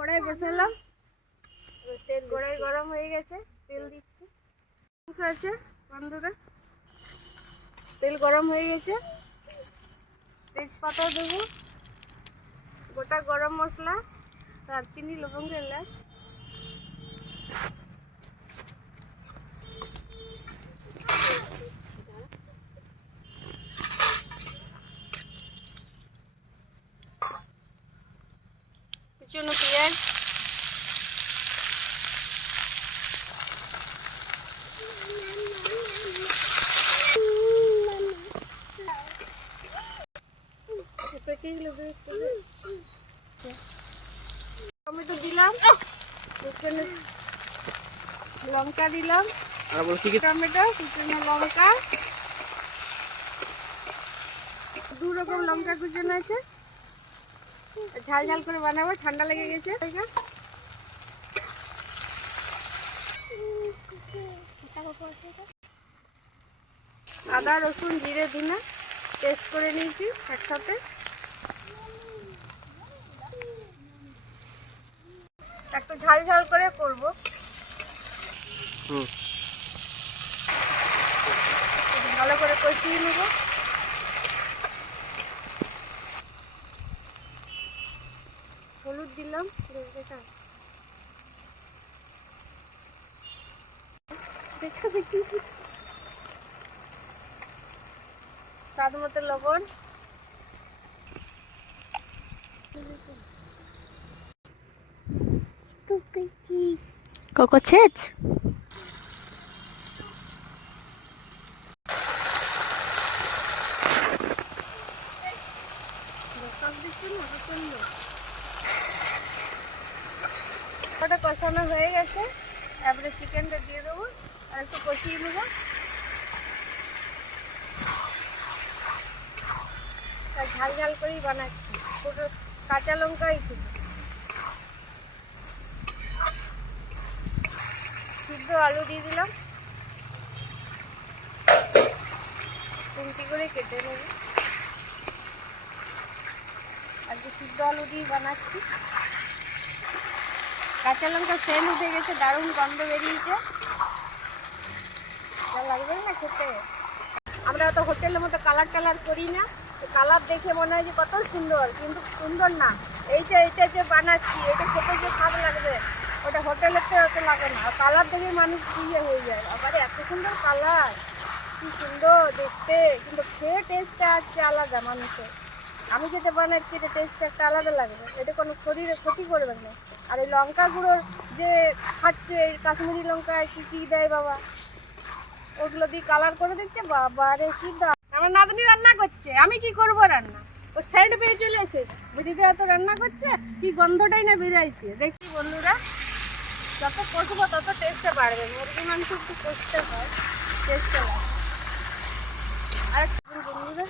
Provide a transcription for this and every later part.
কড়াই বসালাম, তেল কড়াই গরম হয়ে গেছে, তেল দিচ্ছি। আছে বন্ধুরা, তেল গরম হয়ে গেছে, তেজপাতা দেবো, গোটা গরম মশলা, দারচিনি, লবঙ্গ, এলাচ, কুচনো পেঁয়াজ, টমেটো দিলাম, লঙ্কা দিলাম, টমেটো, কুচনো লঙ্কা, 2 রকম লঙ্কা কুচনো আছে। ঝাল ঝাল করে বানাবো, ঠান্ডা লেগে গেছে। আদা, রসুন, জিরে দিনা পেস্ট করে নিয়েছি একসাথে। একটু ঝাল ঝাল করে করবো। ভালো করে কষিয়ে নেব। হলুদ দিলাম, স্বাদ মতো লবণ, কোকো ছেচ ওটা কষানো হয়ে গেছে, তারপরে চিকেনটা দিয়ে দেবো আর একটু কষিয়ে নেব। ঝাল ঝাল করেই বানাচ্ছি, পুরো কাঁচা লঙ্কাই শুধু। সিদ্ধ আলু দিয়ে দিলাম, 3টি করে কেটে নেব। আজকে সিদ্ধ আলু দিয়ে বানাচ্ছি। কাঁচা লঙ্কা সেন্ট উঠে গেছে, দারুণ গন্ধ বেরিয়েছে, যা লাগবে না খেতে। আমরা তো হোটেলের মতো কালার টালার করি না, কালার দেখে মনে হয় যে কত সুন্দর, কিন্তু সুন্দর না। এইটা যে বানাচ্ছি, এটা খেতে যে স্বাদ লাগবে, ওটা হোটেলের তো অত লাগে না। কালার দেখে মানুষ ইয়ে হয়ে যায়, আবার এত সুন্দর কালার, কি সুন্দর দেখতে, কিন্তু খেয়ে টেস্টটা হচ্ছে আলাদা মানুষের। আমি যেটা বানাচ্ছি এটা টেস্টটা একটা আলাদা লাগবে, এটা কোনো শরীরে ক্ষতি করবে না। আর এই লঙ্কা গুঁড়োর যে খাচ্ছে, কাশ্মীরি লঙ্কায় কী কী দেয় বাবা, ওগুলো দিয়ে কালার করে দিচ্ছে। বাবা রে কি দাম! আমার নাতনি রান্না করছে, আমি কি করব রান্না? ও সাইড পেয়ে চলে এসে বুঝিতে এত রান্না করছে, কি গন্ধটাই না বেরাইছে। দেখি বন্ধুরা, যত কষবো তত টেস্টটা বাড়বে। মুরগি মাংস একটু কষতে হয়, টেস্টটা লাগে। আর বন্ধুরা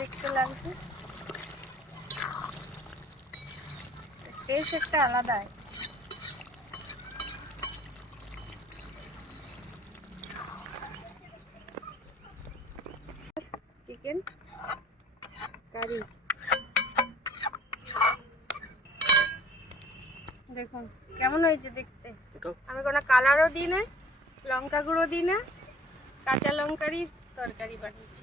দেখতে লাগছে, টেস্ট একটা আলাদা। চিকেন কারি দেখুন কেমন হয়েছে দেখতে। আমি কোনো কালারও দিই না, লঙ্কা গুঁড়ো দিই না, কাঁচা লঙ্কারই তরকারি বানিয়েছি।